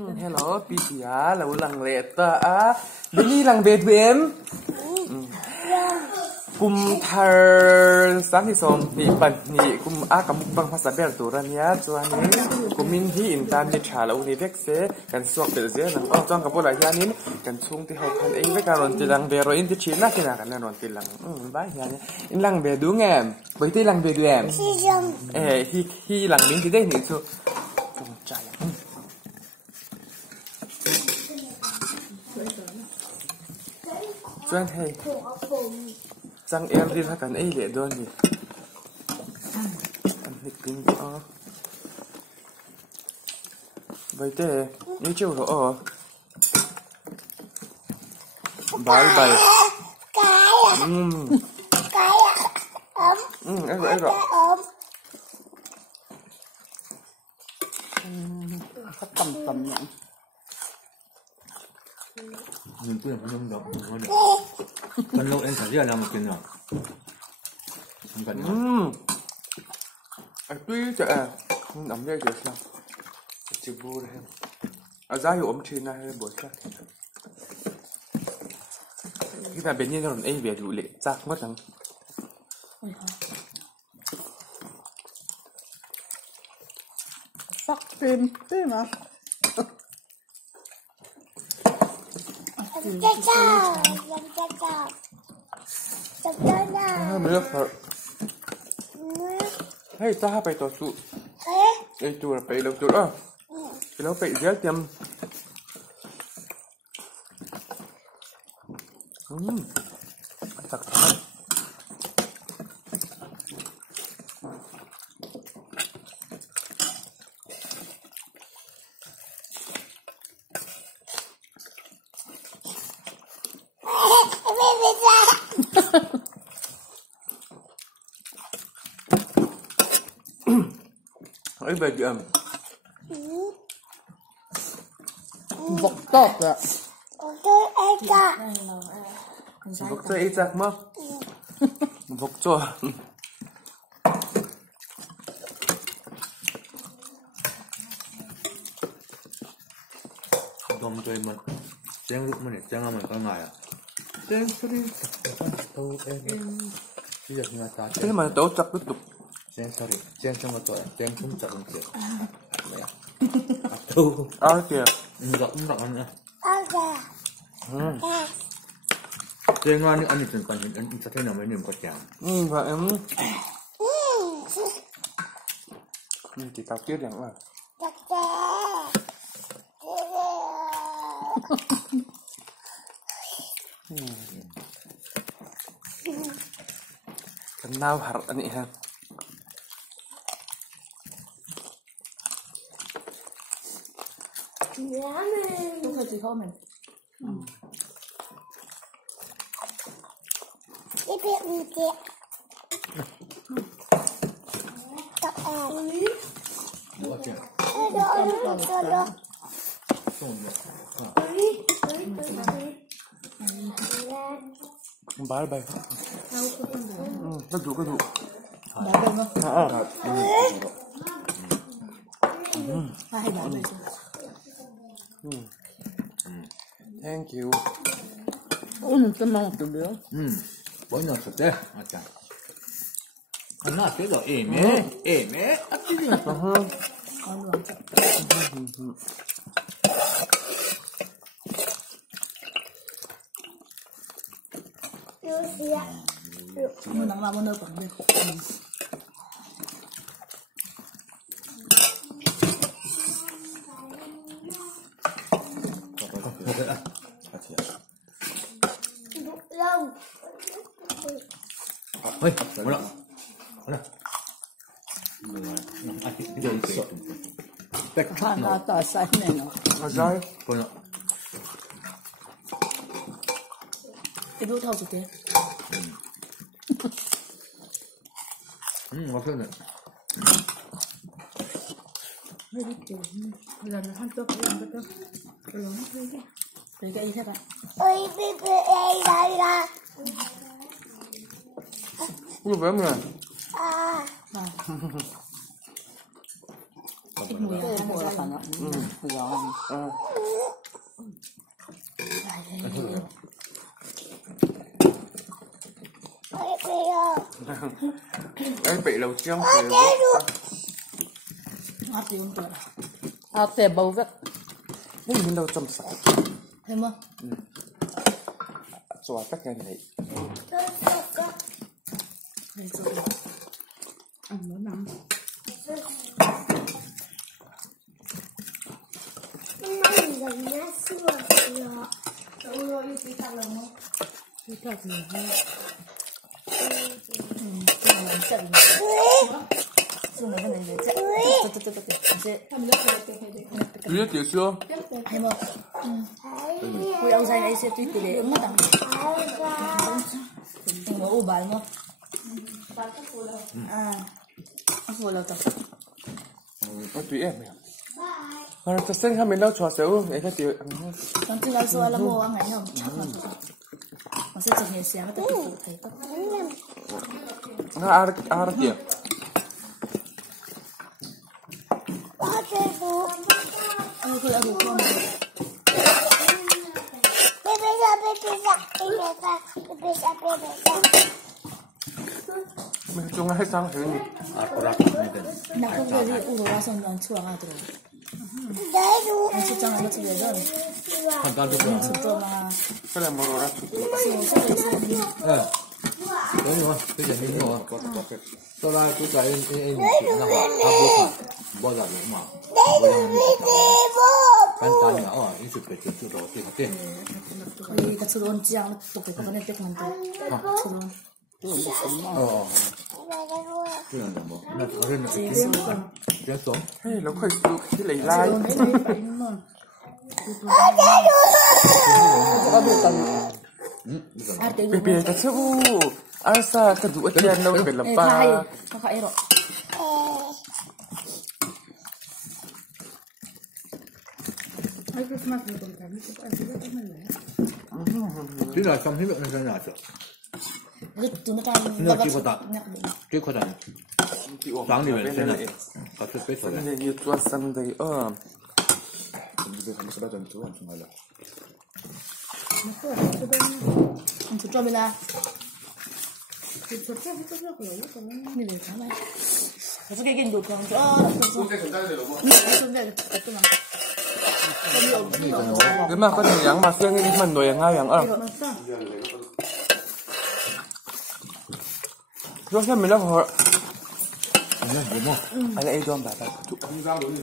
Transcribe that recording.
Hello, Pia, lâu lằng lệ ta á, đến đi lằng về tụi em. Kum thar sáng thì xong thì bận thì kum cầm bằngภาษาเบลตัวนี้ตัวนี้กุมินที่อินตามที่ชาเราในเว็กเซ่กันสวกเปิดเสียหนังจ้องกับพวกหลายอย่างนี้กันช่วงที่เขาพันเองไม่การรอนตีลังเบรอินที่ชีน่ากินกันแน่นอนตีลังบ้าอย่างนี้อินลังเบดูแงมไปตีลังเบดูแงมฮีลังมิ้นที่ได้หนึ่งชั่วจงใจส่วนให้จังเอ็มรีบกันไอ้เหลี่ยโดนดิอันนี้กินอ๋อใบเต้นี่เจ้าเหรอบายบายไอ้หรอเขาต่ำเนี่ยmình cứ làm nông độc ngon đấy con lâu em phải rất là làm một chuyện rồi không cần tuy chả nằm đây được sao chỉ bu đây ra hiệu ấm trên này buổi khác khi nào bên nhiên rồi ấy về đủ lệ chắc mất thằng sắc tim thế màไม่เลือกให้ตาไปต่อสู้ไอ้ตัวไปแล้วจุดอ่ะไปแล้วไปเยอะเต็มตักทับไอ้เบย์vọc tọt ạ vọc cho ít giặc mất vọc cho không chơi mình chén lúc mình chén mình có ngày à chén sorry đâu em bây giờ người ta thế mà tao chắc tiếp tục chén sorry chén trong cái tuổi chén không chặt được kiểu đâu kìa rộng nữa chén ngon ăn thì cần ăn sao thế nào mới niềm có chả và em chỉ tao tiếc rằng là kenal harap ini ha không phải chỉ không mình cái việc gì kìa tập Ủa kìa đó bye bye cái dụ đá đâu không hai đá này thank you ôi tôi mong từ bé bữa nào sạch đấy à chà anh nói cái rồi êm ấy ăn cái gì con luôn mình đang làm nơi còn bên ôi 뭐라 뭐라 아 이제 있어 하나 더 쌓이네요 맞아요 뭐야 이거 더 줄게 맛있네 là 한쪽 이거부터 이거 이게 이게 봐 ôi bê đây là 이거 왜 그래 à 봐봐 thích mùi à mùi là phản ạ mùi gió ấy bị lâu trong áp thì không được áp thì bầu vếtนี่มันเราจำสาย thấy không สวัสดีกันไหน thấy rồi ăn nó nóng cái thật này ha làm chậm dùng này cái này chậm biết chưa chưa thấy không ui ông dây ấy sẽ tùy tỷ lệ ứng mất đừng có ủ bài không à vừa là tập có tùy em nhỉ mà nó sẽ không mình đâu cho xíu ấy cái tiểu còn chưa là xưa là mua ăn ngày không chắc là nó sẽ chừng nhiều sáng nó tự phụ thấy tốt nó ăn tiền thôi ăn đủ không mình chung hết sang thứ gì Akurat mungkin. nak kau beli uang sang yang cuang ada tu yang cuang ada tu dia Hantar tu kan. tu mah cái là một đồ rác Ini mah, tu jadi ni mah. Soalnya tu saya ini nama Abu Bakar, bawa ni mah. Kan tanya, oh ini sudah cuci roti, okey. oi kat turun jiang tu kau kena tek nanti turun Oh. Tu yang nama. Nak orang nak dia song. เฮ้ยเราเคยดูที่ไหลไล่ turun ni paling mah ada เปลี่ยนกันชั่วอาซากระดูกเทียนเราเป็นลำปา kau kau erok ai Christmas ni pun kami tu ada juga teman lah Tidak sampai nak sana aja. itu nak kan Nak kita tak. nak ni Kita dah. 长里面现在，他是非常的。 นี่ยูตัวซันเดย์ผมจะไปทำสลัดจนตัวถึงอะไร tu coba bila ni dia sama Kasi kayak gini kan, tu tu mah. หรือมาก็อย่างมาเสื่องนี่มันโดยง่ายอย่างรถแค่ไม่แล้วพอ 你看有吗？ อะไรไอ้ดวงแบบ